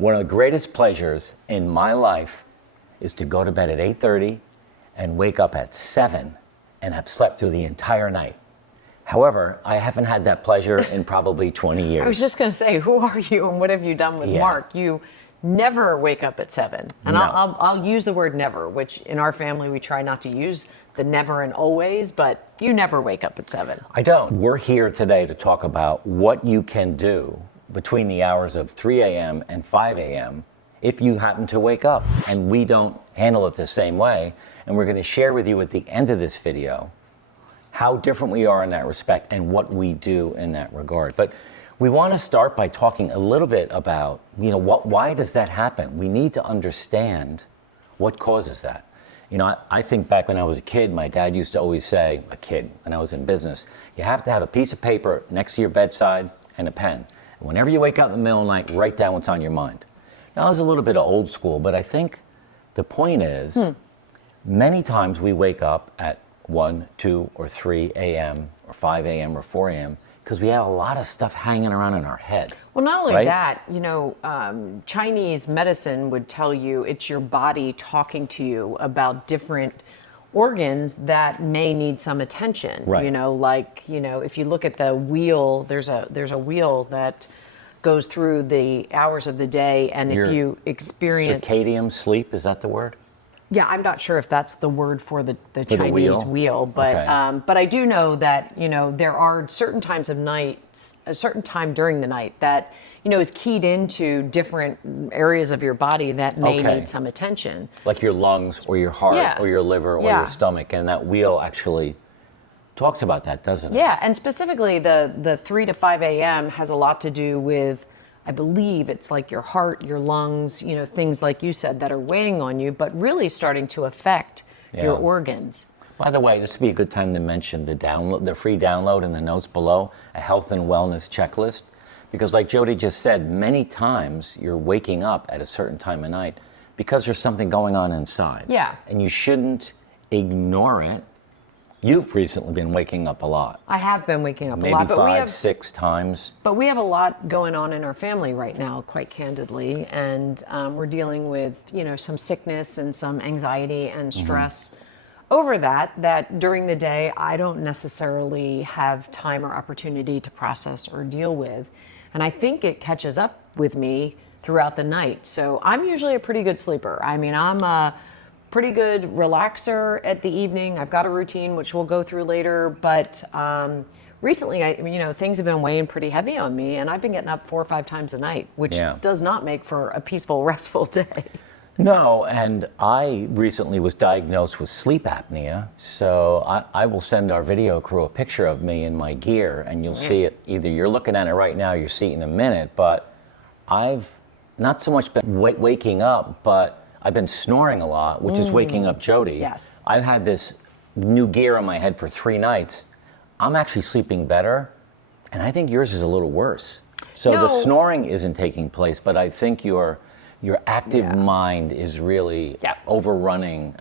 One of the greatest pleasures in my life is to go to bed at 8:30 and wake up at 7 and have slept through the entire night. However, I haven't had that pleasure in probably 20 years. I was just going to say, who are you and what have you done with Mark? You never wake up at 7. And No. I'll use the word never, which in our family we try not to use the never and always, but you never wake up at 7. I don't. We're here today to talk about what you can do between the hours of 3 a.m. and 5 a.m. if you happen to wake up. And we don't handle it the same way. And we're going to share with you at the end of this video how different we are in that respect and what we do in that regard. But we want to start by talking a little bit about, why does that happen? We need to understand what causes that. I think back when I was a kid, my dad used to always say, when I was in business, you have to have a piece of paper next to your bedside and a pen. And whenever you wake up in the middle of the night, write down what's on your mind. Now, I was a little bit of old school, but I think the point is, many times we wake up at 1, 2, or 3 a.m. or 5 a.m. or 4 a.m. because we have a lot of stuff hanging around in our head. Well, not only that, Chinese medicine would tell you it's your body talking to you about different organs that may need some attention. Right. If you look at the wheel, there's a wheel that goes through the hours of the day, and if you experience circadian sleep, is that the word? Yeah, I'm not sure if that's the word for the Chinese wheel, but okay. But I do know that there are certain times of nights, a certain time during the night that is keyed into different areas of your body that may need some attention, like your lungs or your heart or your liver or your stomach, and that wheel actually talks about that, doesn't it? Yeah, and specifically the 3 to 5 a.m. has a lot to do with, I believe it's like your heart, your lungs, things like you said that are weighing on you, but really starting to affect your organs. By the way, this would be a good time to mention the free download in the notes below, a health and wellness checklist. Because like Jody just said, many times you're waking up at a certain time of night because there's something going on inside. Yeah. And you shouldn't ignore it. You've recently been waking up a lot. I have been waking up Maybe a lot. Maybe 5, 6 times. But we have a lot going on in our family right now, quite candidly. And we're dealing with, some sickness and some anxiety and stress over that during the day, I don't necessarily have time or opportunity to process or deal with. And I think it catches up with me throughout the night. So I'm usually a pretty good sleeper. I mean, I'm a pretty good relaxer at the evening. I've got a routine, which we'll go through later, but recently, things have been weighing pretty heavy on me, and I've been getting up 4 or 5 times a night, which does not make for a peaceful, restful day. No, and I recently was diagnosed with sleep apnea, so I will send our video crew a picture of me in my gear, and you'll see it. Either you're looking at it right now, you'll see it in a minute, but I've not so much been waking up, but I've been snoring a lot, which is waking up Jody. Yes. I've had this new gear on my head for 3 nights. I'm actually sleeping better, and I think yours is a little worse. So the snoring isn't taking place, but I think your active mind is really overrunning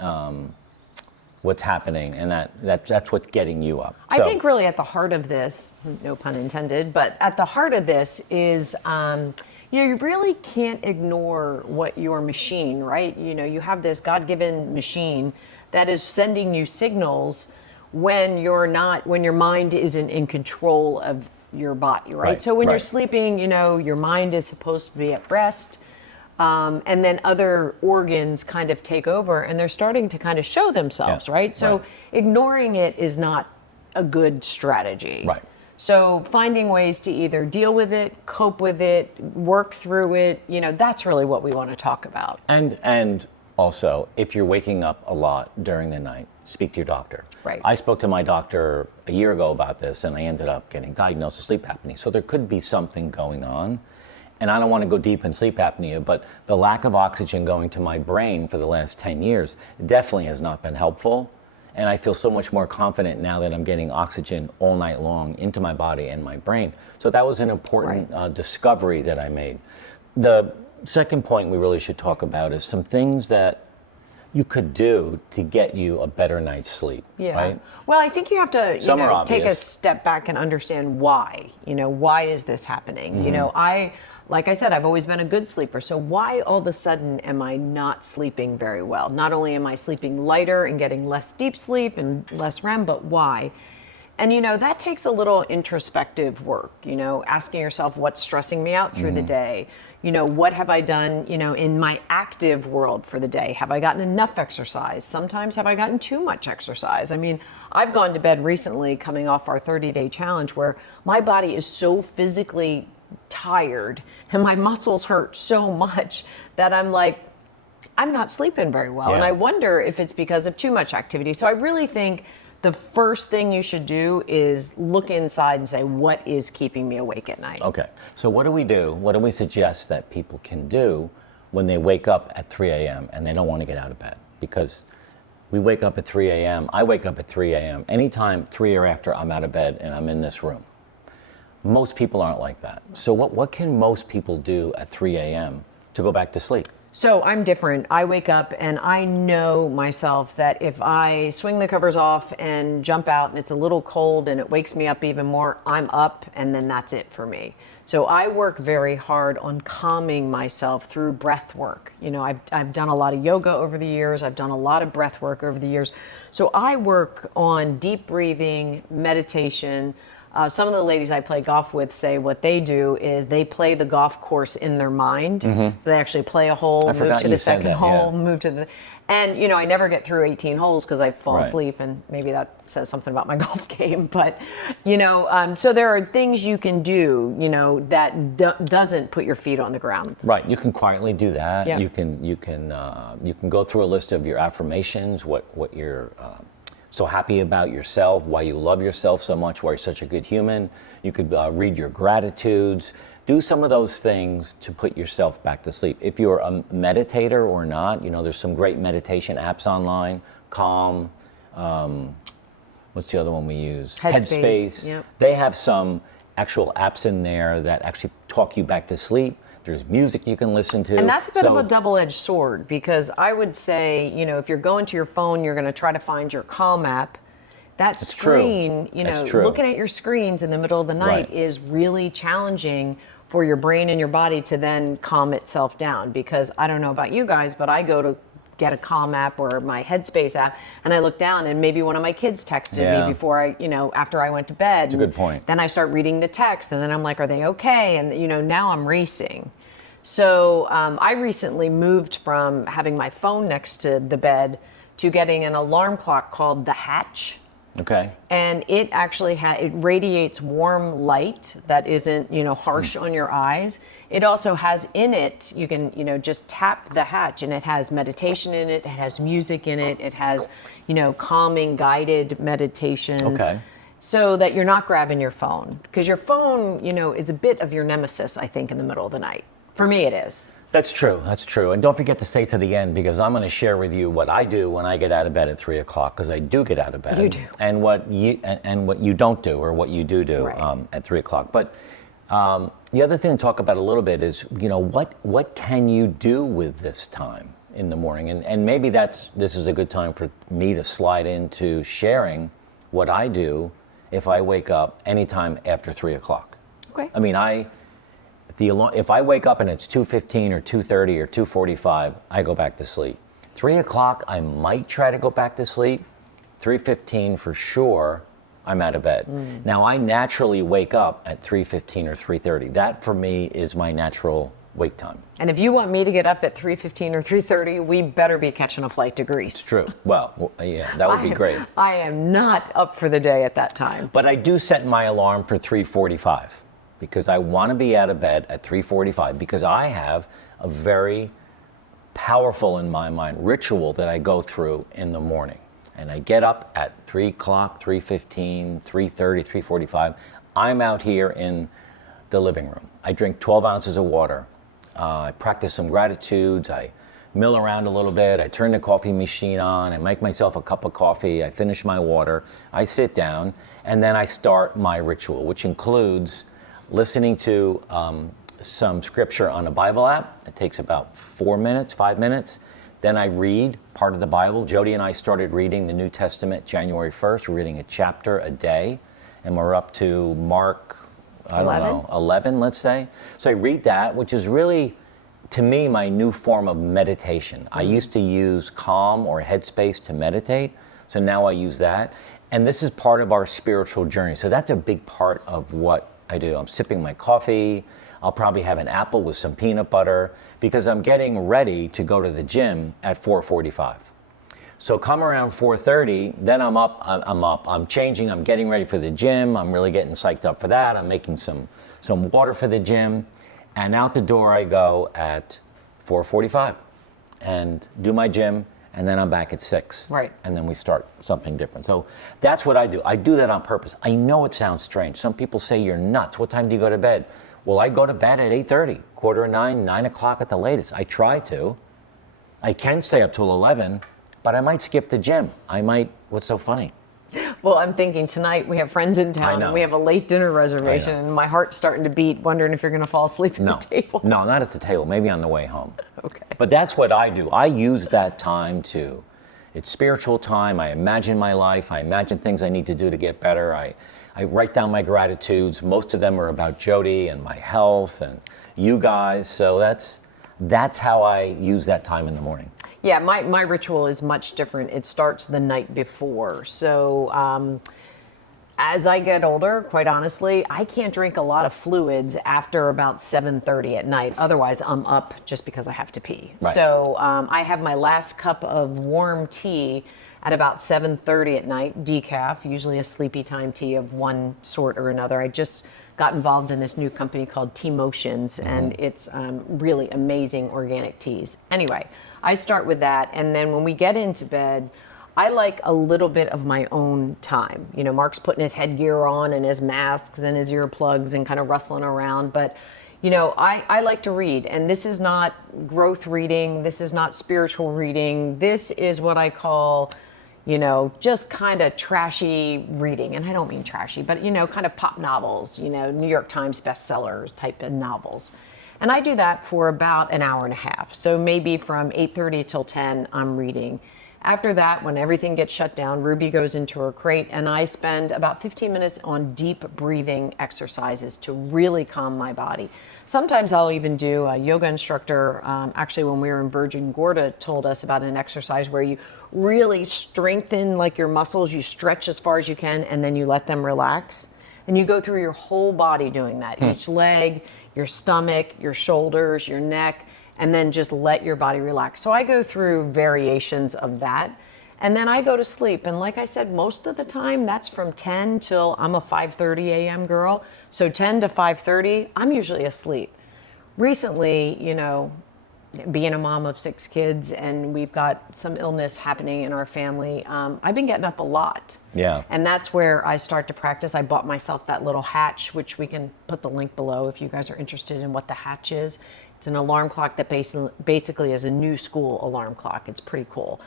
what's happening, and that's what's getting you up. I think really at the heart of this, no pun intended, but at the heart of this is you really can't ignore what your machine, right? You have this God-given machine that is sending you signals when your mind isn't in control of your body, right? So when you're sleeping, your mind is supposed to be at rest, and then other organs kind of take over, and they're starting to kind of show themselves, right? So ignoring it is not a good strategy. Right. So finding ways to either deal with it, cope with it, work through it, that's really what we want to talk about. And also, if you're waking up a lot during the night, speak to your doctor. Right. I spoke to my doctor a year ago about this, and I ended up getting diagnosed with sleep apnea. So there could be something going on. And I don't want to go deep in sleep apnea, but the lack of oxygen going to my brain for the last 10 years definitely has not been helpful. And I feel so much more confident now that I'm getting oxygen all night long into my body and my brain. So that was an important discovery that I made. The second point we really should talk about is some things that you could do to get you a better night's sleep, right? Well, I think you have to take a obvious. step back and understand why. Why is this happening? I like I said, I've always been a good sleeper. So why all of a sudden am I not sleeping very well? Not only am I sleeping lighter and getting less deep sleep and less REM, but why? And, that takes a little introspective work, asking yourself what's stressing me out through the day. What have I done, in my active world for the day? Have I gotten enough exercise? Sometimes have I gotten too much exercise? I mean, I've gone to bed recently coming off our 30-day challenge where my body is so physically tired and my muscles hurt so much that I'm like, I'm not sleeping very well. Yeah. And I wonder if it's because of too much activity. So I really think the first thing you should do is look inside and say, what is keeping me awake at night? Okay, so what do we do? What do we suggest that people can do when they wake up at 3 a.m. and they don't want to get out of bed? Because we wake up at 3 a.m. I wake up at 3 a.m. Anytime 3 or after, I'm out of bed and I'm in this room. Most people aren't like that. So what can most people do at 3 a.m. to go back to sleep? So I'm different. I wake up and I know myself that if I swing the covers off and jump out and it's a little cold and it wakes me up even more, I'm up and then that's it for me. So I work very hard on calming myself through breath work. I've done a lot of yoga over the years. I've done a lot of breath work over the years. So I work on deep breathing, meditation. Some of the ladies I play golf with say what they do is they play the golf course in their mind. So they actually play a hole, move to the second hole, move to the... And, I never get through 18 holes because I fall asleep, and maybe that says something about my golf game. But, so there are things you can do, that doesn't put your feet on the ground. Right, you can quietly do that. Yeah. You can go through a list of your affirmations, what you're so happy about yourself, why you love yourself so much, why you're such a good human. You could read your gratitudes. Do some of those things to put yourself back to sleep. If you're a meditator or not, there's some great meditation apps online. Calm, what's the other one we use? Headspace. Yep. They have some actual apps in there that actually talk you back to sleep. There's music you can listen to. And that's a bit of a double-edged sword, because I would say, if you're going to your phone, you're going to try to find your Calm app. That screen, looking at your screens in the middle of the night is really challenging for your brain and your body to then calm itself down. Because I don't know about you guys, but I go to get a Calm app or my Headspace app, and I look down and maybe one of my kids texted me before after I went to bed. That's a good point. Then I start reading the text, and then I'm like, are they okay? And now I'm racing. So I recently moved from having my phone next to the bed to getting an alarm clock called the Hatch. Okay. And it actually it radiates warm light that isn't, harsh on your eyes. It also has in it, you can, just tap the Hatch, and it has meditation in it. It has music in it. It has, calming guided meditations. Okay. So that you're not grabbing your phone, because your phone, is a bit of your nemesis, I think, in the middle of the night. For me, it is. That's true. And don't forget to stay to the end, because I'm going to share with you what I do when I get out of bed at 3 o'clock, because I do get out of bed. You do. And what you don't do, or what you do at 3 o'clock. But the other thing to talk about a little bit is, what can you do with this time in the morning? And maybe this is a good time for me to slide into sharing what I do if I wake up anytime after 3 o'clock. Okay. I mean, if I wake up and it's 2:15 or 2:30 or 2:45, I go back to sleep. 3 o'clock, I might try to go back to sleep. 3:15 for sure, I'm out of bed. Now, I naturally wake up at 3:15 or 3:30. That, for me, is my natural wake time. And if you want me to get up at 3:15 or 3:30, we better be catching a flight to Greece. It's true. Well, yeah, that would be great. I am not up for the day at that time. But I do set my alarm for 3:45. Because I want to be out of bed at 3:45, because I have a very powerful, in my mind, ritual that I go through in the morning. And I get up at 3 o'clock, 3:15, 3:30, 3:45. I'm out here in the living room. I drink 12 ounces of water. I practice some gratitudes. I mill around a little bit. I turn the coffee machine on. I make myself a cup of coffee. I finish my water. I sit down, and then I start my ritual, which includes listening to some scripture on a Bible app. It takes about 4 minutes, 5 minutes. Then I read part of the Bible. Jody and I started reading the New Testament January 1st. We're reading a chapter a day, and we're up to Mark I don't 11? know, 11, let's say. So I read that, which is really, to me, my new form of meditation. I used to use Calm or Headspace to meditate, so now I use that. And this is part of our spiritual journey. So that's a big part of what I do. I'm sipping my coffee. I'll probably have an apple with some peanut butter because I'm getting ready to go to the gym at 4:45. So come around 4:30, then I'm changing, I'm getting ready for the gym, I'm really getting psyched up for that, I'm making some water for the gym, and out the door I go at 4:45 and do my gym, and then I'm back at 6. Right. And then we start something different. So that's what I do. I do that on purpose. I know it sounds strange. Some people say you're nuts. What time do you go to bed? Well, I go to bed at 8:30, 8:45, 9 o'clock at the latest. I try to. I can stay up till 11, but I might skip the gym. What's so funny? Well, I'm thinking tonight we have friends in town and we have a late dinner reservation, and my heart's starting to beat, wondering if you're going to fall asleep at the table. No, not at the table. Maybe on the way home. Okay. But that's what I do. I use that time it's spiritual time. I imagine my life. I imagine things I need to do to get better. I write down my gratitudes. Most of them are about Jody and my health and you guys. So that's how I use that time in the morning. Yeah, my ritual is much different. It starts the night before. So as I get older, quite honestly, I can't drink a lot of fluids after about 7:30 at night. Otherwise, I'm up just because I have to pee. Right. So I have my last cup of warm tea at about 7:30 at night, decaf, usually a sleepy time tea of one sort or another. I just got involved in this new company called Tea Motions, and it's really amazing organic teas. Anyway, I start with that, and then when we get into bed, I like a little bit of my own time. You know, Mark's putting his headgear on and his masks and his earplugs and kind of rustling around, but you know, I like to read, and this is not growth reading, this is not spiritual reading, this is what I call, you know, just kind of trashy reading. And I don't mean trashy, but, you know, kind of pop novels, you know, New York Times bestsellers type of novels. And I do that for about an hour and a half. So maybe from 8:30 till 10, I'm reading. After that, when everything gets shut down, Ruby goes into her crate, and I spend about 15 minutes on deep breathing exercises to really calm my body. Sometimes I'll even do a yoga instructor. Actually, when we were in Virgin Gorda, told us about an exercise where you really strengthen like your muscles, you stretch as far as you can, and then you let them relax. And you go through your whole body doing that. Each leg, your stomach, your shoulders, your neck, and then just let your body relax. So I go through variations of that. And then I go to sleep. And like I said, most of the time, that's from 10 till I'm a 5:30 a.m. girl. So 10 to 5:30, I'm usually asleep. Recently, you know, being a mom of 6 kids and we've got some illness happening in our family, I've been getting up a lot. Yeah. And that's where I start to practice. I bought myself that little Hatch, which we can put the link below if you guys are interested in what the Hatch is. It's an alarm clock that basically is a new school alarm clock. It's pretty cool.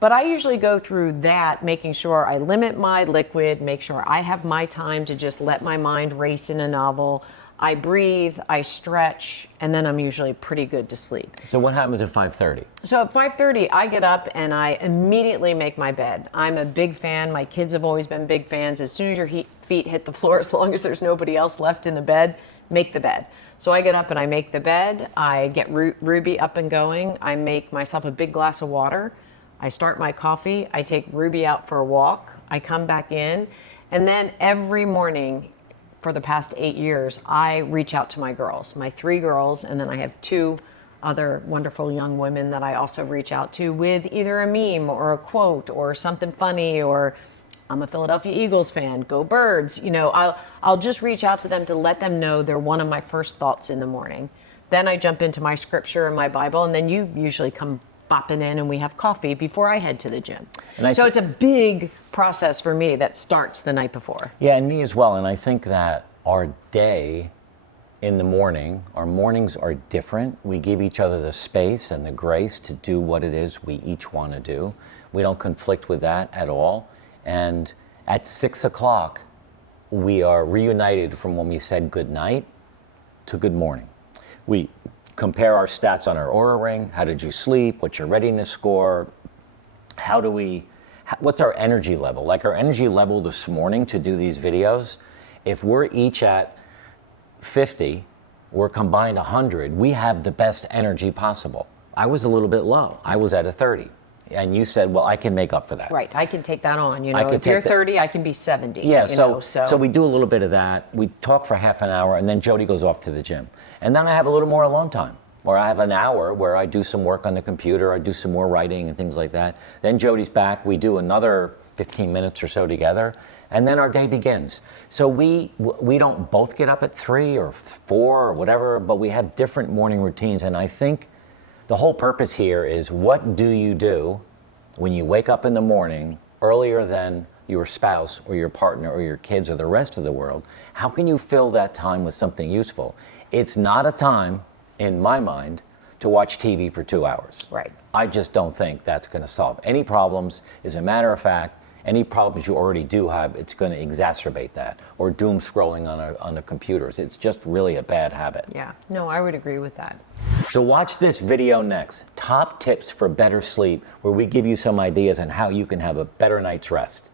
But I usually go through that, making sure I limit my liquid, make sure I have my time to just let my mind race in a novel. I breathe, I stretch, and then I'm usually pretty good to sleep. So what happens at 5:30? So at 5:30, I get up and I immediately make my bed. I'm a big fan. My kids have always been big fans. As soon as your feet hit the floor, as long as there's nobody else left in the bed, make the bed. So I get up and I make the bed. I get Ruby up and going. I make myself a big glass of water. I start my coffee. I take Ruby out for a walk. I come back in. And then every morning for the past 8 years, I reach out to my girls, my 3 girls, and then I have 2 other wonderful young women that I also reach out to with either a meme or a quote or something funny, or I'm a Philadelphia Eagles fan, go Birds. You know, I'll just reach out to them to let them know they're one of my first thoughts in the morning. Then I jump into my scripture and my Bible, and then you usually come bopping in and we have coffee before I head to the gym. So it's a big process for me that starts the night before. Yeah, and me as well. And I think that our day in the morning, our mornings are different. We give each other the space and the grace to do what it is we each want to do. We don't conflict with that at all. And at 6 o'clock, we are reunited from when we said good night to good morning. We compare our stats on our Oura Ring. How did you sleep? What's your readiness score? What's our energy level? Like our energy level this morning to do these videos, if we're each at 50, we're combined 100, we have the best energy possible. I was a little bit low. I was at a 30. And you said, well, I can make up for that. Right, I can take that on. You I know, can if you're take that- 30, I can be 70. Yeah, you know, so we do a little bit of that. We talk for half an hour, and then Jody goes off to the gym. And then I have a little more alone time, or I have an hour where I do some work on the computer, I do some more writing and things like that. Then Jody's back, we do another 15 minutes or so together, and then our day begins. So we don't both get up at 3 or 4 or whatever, but we have different morning routines. And I think the whole purpose here is, what do you do when you wake up in the morning earlier than your spouse or your partner or your kids or the rest of the world? How can you fill that time with something useful? It's not a time, in my mind, to watch TV for 2 hours. Right. I just don't think that's going to solve any problems. As a matter of fact, any problems you already do have, it's going to exacerbate that. Or doom scrolling on the computers. It's just really a bad habit. Yeah, no, I would agree with that. So watch this video next, Top Tips for Better Sleep, where we give you some ideas on how you can have a better night's rest.